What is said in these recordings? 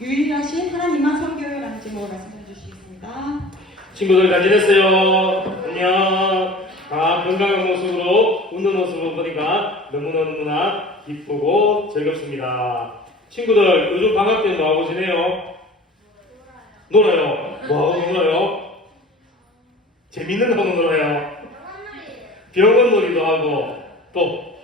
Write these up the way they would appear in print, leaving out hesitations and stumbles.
유일하신 하나님만 섬겨요라는 제목으로 말씀해 주시겠습니다. 친구들 잘 지냈어요? 안녕. 다 건강한 모습으로 웃는 모습을 보니까 너무나 기쁘고 즐겁습니다. 친구들 요즘 방학 때 뭐하고 지내요? 놀아요. 뭐하고 놀아요? 재밌는 거 놀아요. 병원 놀이도 하고 또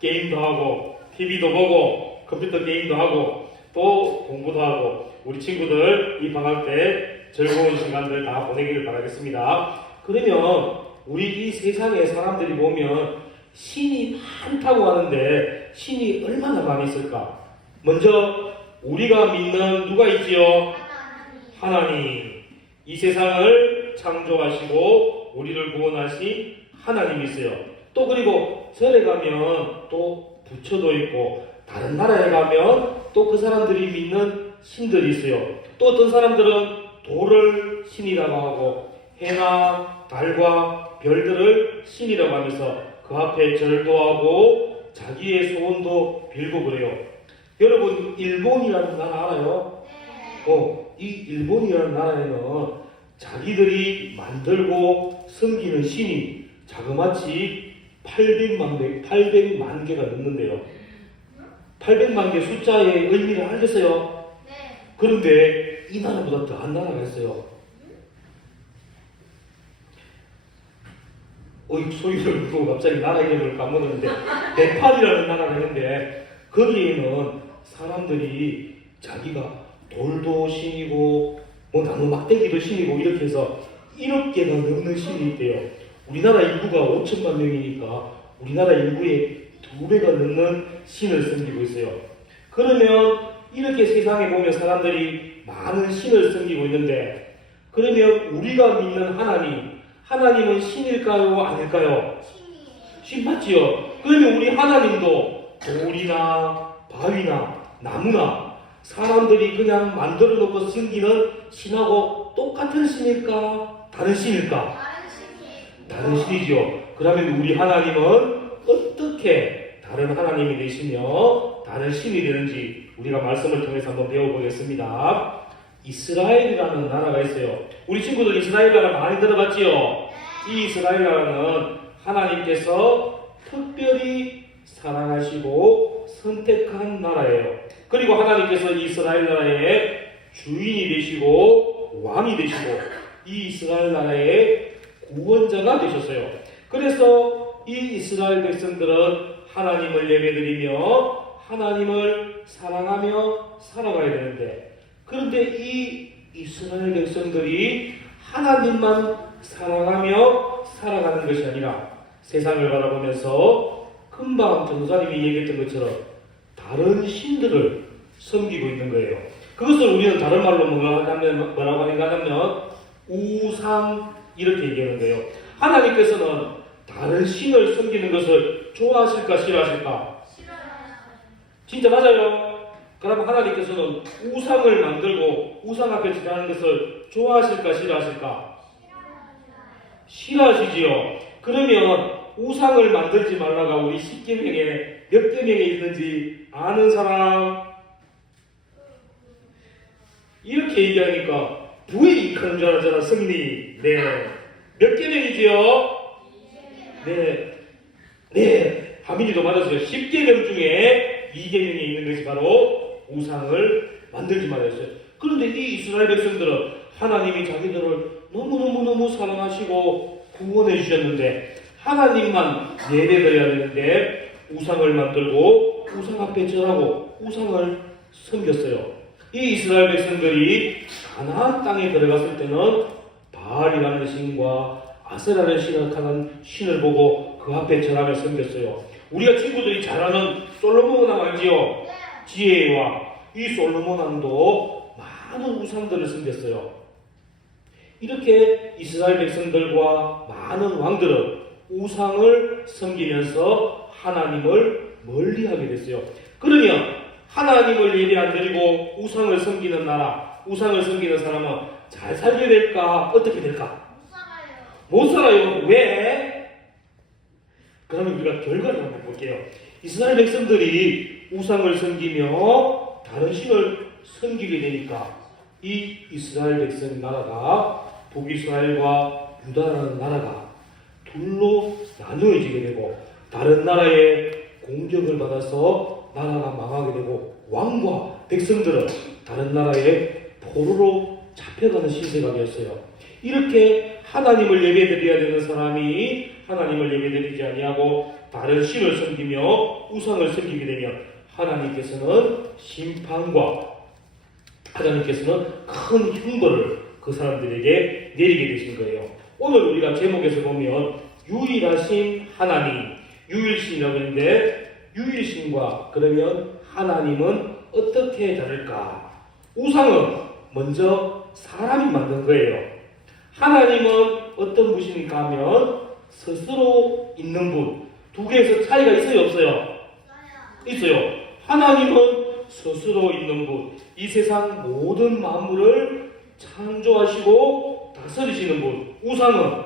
게임도 하고 TV도 보고 컴퓨터 게임도 하고 또 공부도 하고 우리 친구들 이 방학 때 즐거운 시간들 다 보내기를 바라겠습니다. 그러면 우리 이 세상에 사람들이 보면 신이 많다고 하는데 신이 얼마나 많이 있을까? 먼저 우리가 믿는 누가 있지요? 하나님. 이 세상을 창조하시고 우리를 구원하신 하나님이 있어요. 또 그리고 절에 가면 또 부처도 있고 다른 나라에 가면 또 그 사람들이 믿는 신들이 있어요. 또 어떤 사람들은 돌을 신이라고 하고 해나 달과 별들을 신이라고 하면서 그 앞에 절도 하고 자기의 소원도 빌고 그래요. 여러분 일본이라는 나라 알아요? 이 일본이라는 나라에는 자기들이 만들고 섬기는 신이 자그마치 800만 개가 넘는데요. 800만 개 숫자의 의미를 알겠어요? 네. 그런데 이 나라보다 더한 나라가 있어요. 소리를 듣고 갑자기 나라 이름을 까먹었는데 네팔이라는 나라가 있는데 거기에는 사람들이 자기가 돌도 신이고 뭐 나무 막대기도 신이고 이렇게 해서 1억 개가 넘는 신이 있대요. 우리나라 인구가 5천만 명이니까 우리나라 인구의 2배가 넘는 신을 섬기고 있어요. 그러면 이렇게 세상에 보면 사람들이 많은 신을 섬기고 있는데 그러면 우리가 믿는 하나님은 신일까요? 아닐까요? 신 맞지요? 그러면 우리 하나님도 돌이나 바위나 나무나 사람들이 그냥 만들어 놓고 섬기는 신하고 똑같은 신일까? 다른 신일까? 다른 신이지요. 그러면 우리 하나님은 어떻게 다른 하나님이 되시며 다른 신이 되는지 우리가 말씀을 통해서 한번 배워보겠습니다. 이스라엘이라는 나라가 있어요. 우리 친구들 이스라엘 나라 많이 들어봤지요? 이 이스라엘 나라는 하나님께서 특별히 사랑하시고 선택한 나라예요. 그리고 하나님께서 이스라엘 나라의 주인이 되시고 왕이 되시고 이 이스라엘 나라의 구원자가 되셨어요. 그래서 이 이스라엘 백성들은 하나님을 예배드리며 하나님을 사랑하며 살아가야 되는데 그런데 이 이스라엘 백성들이 하나님만 사랑하며 살아가는 것이 아니라 세상을 바라보면서 금방 전도사님이 얘기했던 것처럼 다른 신들을 섬기고 있는 거예요. 그것을 우리는 다른 말로 뭐라고 하는가 하면 우상 이렇게 얘기하는 거예요. 하나님께서는 다른 신을 섬기는 것을 좋아하실까 싫어하실까? 진짜 맞아요. 그럼 하나님께서는 우상을 만들고 우상 앞에 지나는 것을 좋아하실까 싫어하실까? 싫어하시지요. 그러면 우상을 만들지 말라가 우리 10계명에 몇 계명에 있는지 아는 사람? 이렇게 얘기하니까 부익하는 줄 알았잖아 승리. 네. 몇 계명이지요? 네. 하민이도 맞았어요. 10계명 중에 2계명이 있는 것이 바로 우상을 만들지 말아야 했어요. 그런데 이 이스라엘 백성들은 하나님이 자기들을 너무너무 사랑하시고 구원해 주셨는데 하나님만 예배드려야 되는데 우상을 만들고 우상 앞에 절하고 우상을 섬겼어요. 이 이스라엘 백성들이 가나안 땅에 들어갔을 때는 바알이라는 신과 아세라를 신학하는 신을 보고 그 앞에 절하며 섬겼어요. 우리가 친구들이 잘 아는 솔로몬 왕 알지요? 지혜의 왕. 이 솔로몬 왕도 많은 우상들을 섬겼어요. 이렇게 이스라엘 백성들과 많은 왕들은 우상을 섬기면서 하나님을 멀리하게 됐어요. 그러면 하나님을 예배 안 드리고 우상을 섬기는 나라, 우상을 섬기는 사람은 잘 살게 될까? 어떻게 될까? 못 살아요. 왜? 그러면 우리가 결과를 한번 볼게요. 이스라엘 백성들이 우상을 섬기며 다른 신을 섬기게 되니까 이 이스라엘 백성 나라가 북이스라엘과 유다라는 나라가 둘로 나누어지게 되고 다른 나라의 공격을 받아서 나라가 망하게 되고 왕과 백성들은 다른 나라의 포로로 잡혀가는 시세가 되었어요. 이렇게 하나님을 예배드려야 되는 사람이 하나님을 예배드리지 아니하고 다른 신을 섬기며 우상을 섬기게 되면 하나님께서는 심판과 하나님께서는 큰 형벌을 그 사람들에게 내리게 되신 거예요. 오늘 우리가 제목에서 보면 유일하신 하나님, 유일신이라고 했는데 유일신과 그러면 하나님은 어떻게 다를까? 우상은 먼저 사람이 만든 거예요. 하나님은 어떤 분이십니까 하면 스스로 있는 분. 두 개에서 차이가 있어요, 없어요? 있어요. 하나님은 스스로 있는 분. 이 세상 모든 만물을 창조하시고 다스리시는 분. 우상은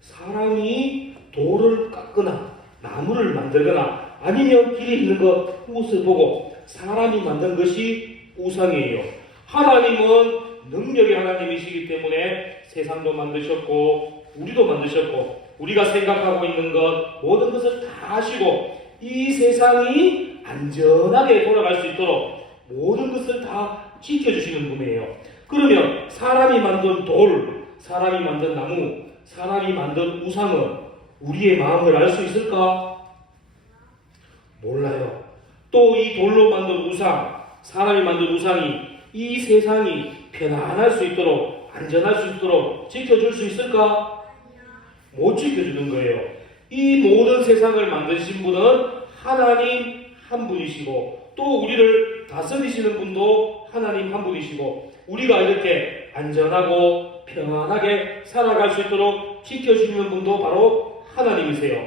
사람이 돌을 깎거나 나무를 만들거나 아니면 길에 있는 것을 보고 사람이 만든 것이 우상이에요. 하나님은 능력의 하나님이시기 때문에 세상도 만드셨고 우리도 만드셨고 우리가 생각하고 있는 것 모든 것을 다 하시고 이 세상이 안전하게 돌아갈 수 있도록 모든 것을 다 지켜주시는 분이에요. 그러면 사람이 만든 돌, 사람이 만든 나무, 사람이 만든 우상은 우리의 마음을 알 수 있을까? 몰라요. 또 이 돌로 만든 우상, 사람이 만든 우상이 이 세상이 편안할 수 있도록 안전할 수 있도록 지켜줄 수 있을까? 못 지켜주는 거예요. 이 모든 세상을 만드신 분은 하나님 한 분이시고 또 우리를 다스리시는 분도 하나님 한 분이시고 우리가 이렇게 안전하고 평안하게 살아갈 수 있도록 지켜주시는 분도 바로 하나님이세요.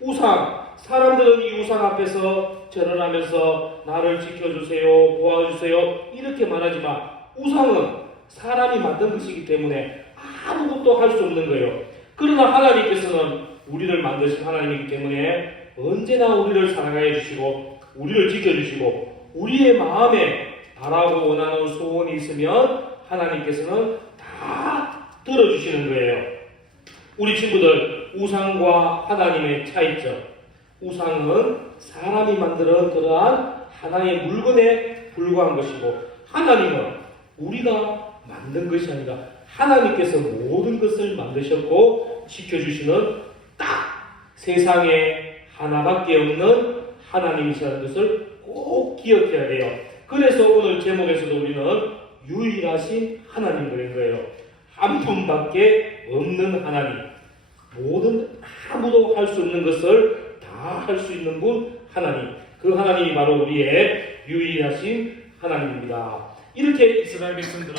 우상, 사람들은 이 우상 앞에서 절을 하면서 나를 지켜주세요, 도와주세요 이렇게 말하지만 우상은 사람이 만든 것이기 때문에 아무것도 할 수 없는 거예요. 그러나 하나님께서는 우리를 만드신 하나님이기 때문에 언제나 우리를 사랑해 주시고 우리를 지켜주시고 우리의 마음에 바라고 원하는 소원이 있으면 하나님께서는 다 들어주시는 거예요. 우리 친구들, 우상과 하나님의 차이점. 우상은 사람이 만드는 그러한 하나의 물건에 불과한 것이고 하나님은 우리가 만든 것이 아니라 하나님께서 모든 것을 만드셨고 지켜주시는 딱 세상에 하나밖에 없는 하나님이시라는 것을 꼭 기억해야 돼요. 그래서 오늘 제목에서도 우리는 유일하신 하나님 그런 거예요. 한 분밖에 없는 하나님. 모든 아무도 할 수 없는 것을 다 할 수 있는 분 하나님. 그 하나님이 바로 우리의 유일하신 하나님입니다. 이렇게 이스라엘 백성들은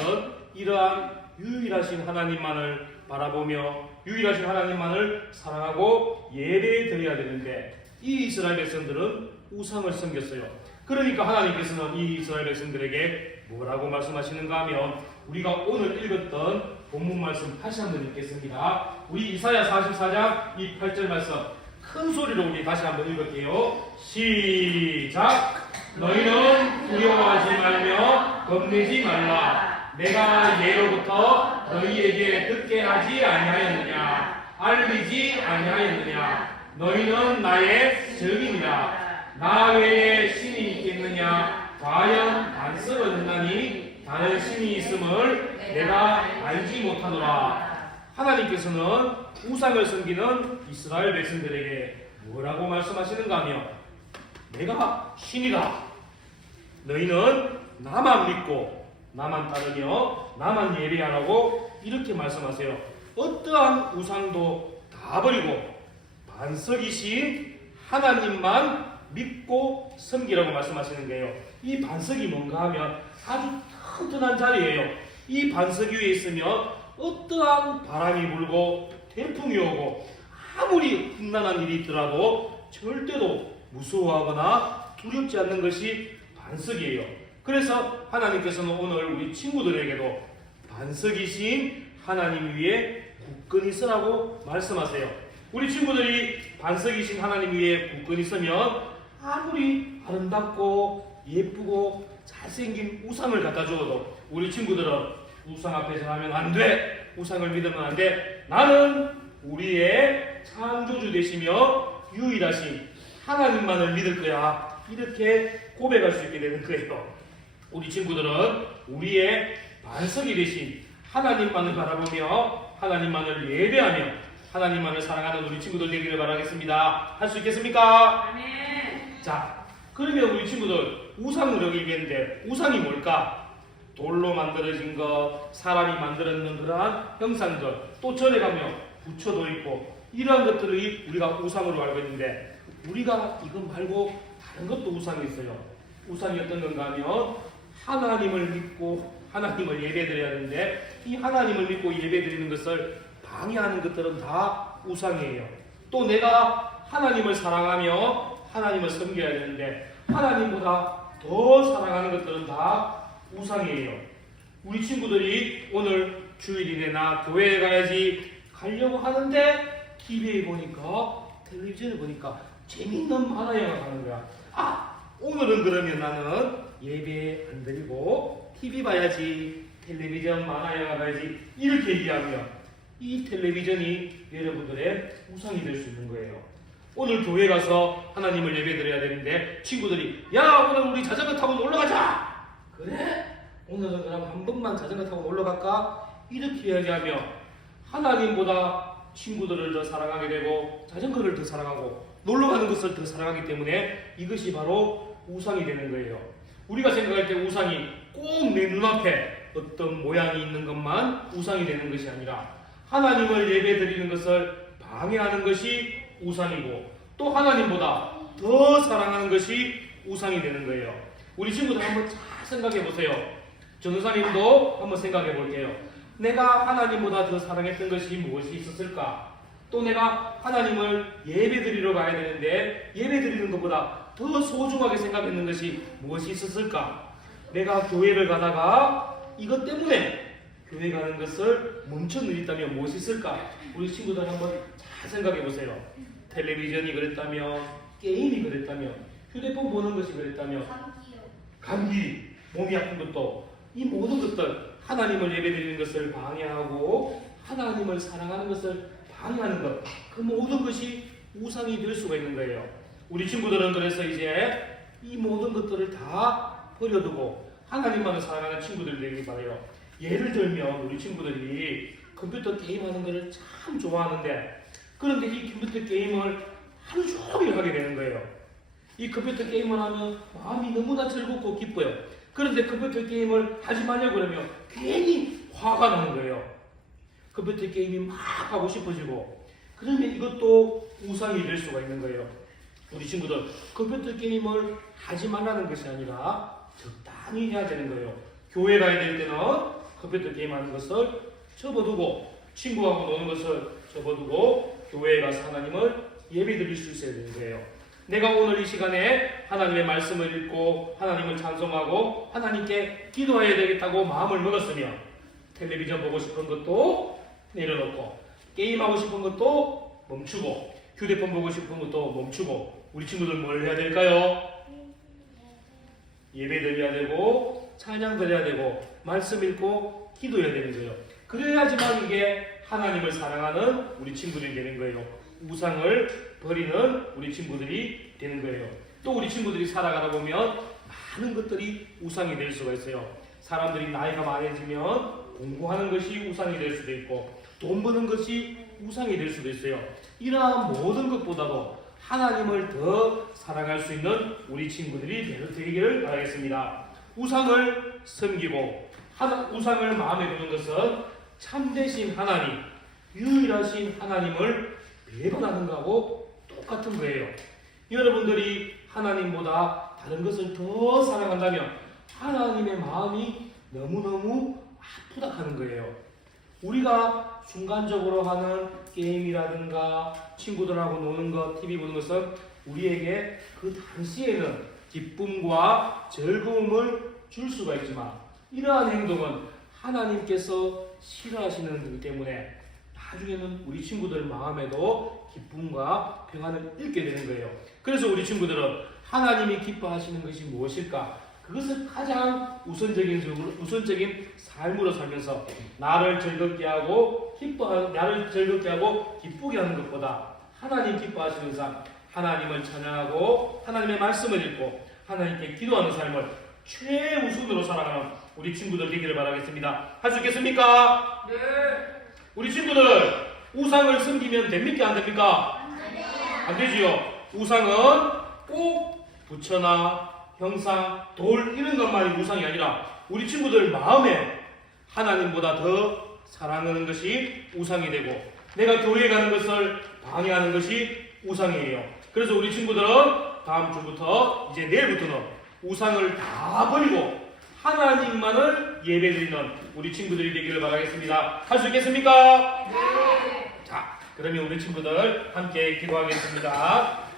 이러한 유일하신 하나님만을 바라보며 유일하신 하나님만을 사랑하고 예배 드려야 되는데 이 이스라엘 백성들은 우상을 섬겼어요. 그러니까 하나님께서는 이 이스라엘 백성들에게 뭐라고 말씀하시는가 하면 우리가 오늘 읽었던 본문 말씀 다시 한번 읽겠습니다. 우리 이사야 44장 이 8절 말씀 큰 소리로 우리 다시 한번 읽을게요. 시작! 너희는 두려워하지 말며 겁내지 말라. 내가 예로부터 너희에게 듣게 하지 아니하였느냐? 알리지 아니하였느냐? 너희는 나의 증인이라. 나 외에 신이 있겠느냐? 과연 반석을 듣나니 다른 신이 있음을 내가 알지 못하노라. 하나님께서는 우상을 섬기는 이스라엘 백성들에게 뭐라고 말씀하시는가 하면 내가 신이다. 너희는 나만 믿고 나만 따르며 나만 예배하라고 이렇게 말씀하세요. 어떠한 우상도 다 버리고 반석이신 하나님만 믿고 섬기라고 말씀하시는 거예요. 이 반석이 뭔가 하면 아주 튼튼한 자리예요. 이 반석 위에 있으면 어떠한 바람이 불고 태풍이 오고 아무리 험난한 일이 있더라도 절대로 무서워하거나 두렵지 않는 것이 반석이에요. 그래서 하나님께서는 오늘 우리 친구들에게도 반석이신 하나님 위에 굳건히 서라고 말씀하세요. 우리 친구들이 반석이신 하나님 위에 굳건히 서면 아무리 아름답고 예쁘고 잘생긴 우상을 갖다 주어도 우리 친구들은 우상 앞에서 하면 안 돼. 우상을 믿으면 안 돼. 나는 우리의 창조주 되시며 유일하신 하나님만을 믿을 거야. 이렇게 고백할 수 있게 되는 거예요. 우리 친구들은 우리의 반석이 되신 하나님만을 바라보며 하나님만을 예배하며 하나님만을 사랑하는 우리 친구들 되기를 바라겠습니다. 할 수 있겠습니까? 아멘. 자, 그러면 우리 친구들 우상을 여기겠는데 우상이 뭘까? 돌로 만들어진 것, 사람이 만들어놓는 그러한 형상들, 또 절에 가면 부처도 있고 이러한 것들이 우리가 우상으로 알고 있는데 우리가 이것 말고 다른 것도 우상이 있어요. 우상이 어떤 건가 하면 하나님을 믿고 하나님을 예배드려야 하는데 이 하나님을 믿고 예배드리는 것을 방해하는 것들은 다 우상이에요. 또 내가 하나님을 사랑하며 하나님을 섬겨야 되는데 하나님보다 더 사랑하는 것들은 다 우상이에요. 우리 친구들이 오늘 주일이네 나 교회에 가려고 하는데 TV에 보니까 텔레비전에 보니까 재밌는 만화 영화 가는 거야. 오늘은 그러면 나는 예배 안 드리고 TV 봐야지, 텔레비전 만화 영화 봐야지 이렇게 얘기하면 이 텔레비전이 여러분들의 우상이 될 수 있는 거예요. 오늘 교회 가서 하나님을 예배드려야 되는데 친구들이 야 오늘 우리 자전거 타고 놀러 가자. 그래? 오늘은 그럼 한 번만 자전거 타고 놀러 갈까? 이렇게 이야기하며 하나님보다 친구들을 더 사랑하게 되고 자전거를 더 사랑하고 놀러 가는 것을 더 사랑하기 때문에 이것이 바로 우상이 되는 거예요. 우리가 생각할 때 우상이 꼭 내 눈앞에 어떤 모양이 있는 것만 우상이 되는 것이 아니라 하나님을 예배드리는 것을 방해하는 것이 우상이고 또 하나님보다 더 사랑하는 것이 우상이 되는 거예요. 우리 친구들 한번 잘 생각해 보세요. 전도사님도 한번 생각해 볼게요. 내가 하나님보다 더 사랑했던 것이 무엇이 있었을까? 또 내가 하나님을 예배드리러 가야 되는데 예배드리는 것보다 더 소중하게 생각했는 것이 무엇이 있었을까? 내가 교회를 가다가 이것 때문에 교회 가는 것을 멈춰놓았다면 무엇이 있을까? 우리 친구들 한번 잘 생각해 보세요. 텔레비전이 그랬다면, 게임이 그랬다면, 휴대폰 보는 것이 그랬다면, 감기, 몸이 아픈 것도 이 모든 것들 하나님을 예배드리는 것을 방해하고 하나님을 사랑하는 것을 방해하는 것, 그 모든 것이 우상이 될 수가 있는 거예요. 우리 친구들은 그래서 이제 이 모든 것들을 다 버려두고 하나님만을 사랑하는 친구들 되길 바라요. 예를 들면 우리 친구들이 컴퓨터 게임하는 것을 참 좋아하는데 그런데 이 컴퓨터 게임을 하루 종일 하게 되는 거예요. 이 컴퓨터 게임을 하면 마음이 너무나 즐겁고 기뻐요. 그런데 컴퓨터 게임을 하지 말려고 그러면 괜히 화가 나는 거예요. 컴퓨터 게임이 막 하고 싶어지고 그러면 이것도 우상이 될 수가 있는 거예요. 우리 친구들 컴퓨터 게임을 하지 말라는 것이 아니라 적당히 해야 되는 거예요. 교회 가야 될 때는 컴퓨터 게임 하는 것을 접어두고 친구하고 노는 것을 접어두고 교회에 가서 하나님을 예배드릴 수 있어야 되는 거예요. 내가 오늘 이 시간에 하나님의 말씀을 읽고 하나님을 찬송하고 하나님께 기도해야 되겠다고 마음을 먹었으면 텔레비전 보고 싶은 것도 내려놓고 게임하고 싶은 것도 멈추고 휴대폰 보고 싶은 것도 멈추고 우리 친구들 뭘 해야 될까요? 예배 드려야 되고 찬양 드려야 되고 말씀 읽고 기도해야 되는 거예요. 그래야지만 이게 하나님을 사랑하는 우리 친구들이 되는 거예요. 우상을 버리는 우리 친구들이 되는 거예요. 또 우리 친구들이 살아가다 보면 많은 것들이 우상이 될 수가 있어요. 사람들이 나이가 많아지면 공부하는 것이 우상이 될 수도 있고 돈 버는 것이 우상이 될 수도 있어요. 이러한 모든 것보다도 하나님을 더 사랑할 수 있는 우리 친구들이 되기를 바라겠습니다. 우상을 섬기고 우상을 마음에 두는 것은 참되신 하나님, 유일하신 하나님을 배반하는 것하고 똑같은 거예요. 여러분들이 하나님보다 다른 것을 더 사랑한다면 하나님의 마음이 너무너무 아프다 하는 거예요. 우리가 순간적으로 하는 게임이라든가 친구들하고 노는 것, TV 보는 것은 우리에게 그 당시에는 기쁨과 즐거움을 줄 수가 있지만 이러한 행동은 하나님께서 싫어하시는 거기 때문에 나중에는 우리 친구들 마음에도 기쁨과 평안을 잃게 되는 거예요. 그래서 우리 친구들은 하나님이 기뻐하시는 것이 무엇일까? 그것을 가장 우선적인 삶으로 살면서 나를 즐겁게 하고 기쁘게 하는 것보다 하나님 기뻐하시는 삶, 하나님을 찬양하고 하나님의 말씀을 읽고 하나님께 기도하는 삶을 최우선으로 살아가는 우리 친구들 되기를 바라겠습니다. 할 수 있겠습니까? 네. 우리 친구들 우상을 섬기면 됩니까? 안 됩니까? 안 되지요. 우상은 꼭 부처나 형상, 돌 이런 것만이 우상이 아니라 우리 친구들 마음에 하나님보다 더 사랑하는 것이 우상이 되고 내가 교회에 가는 것을 방해하는 것이 우상이에요. 그래서 우리 친구들은 다음 주부터 이제 내일부터는 우상을 다 버리고 하나님만을 예배드리는 우리 친구들이 되기를 바라겠습니다. 할 수 있겠습니까? 네. 자, 그러면 우리 친구들 함께 기도하겠습니다.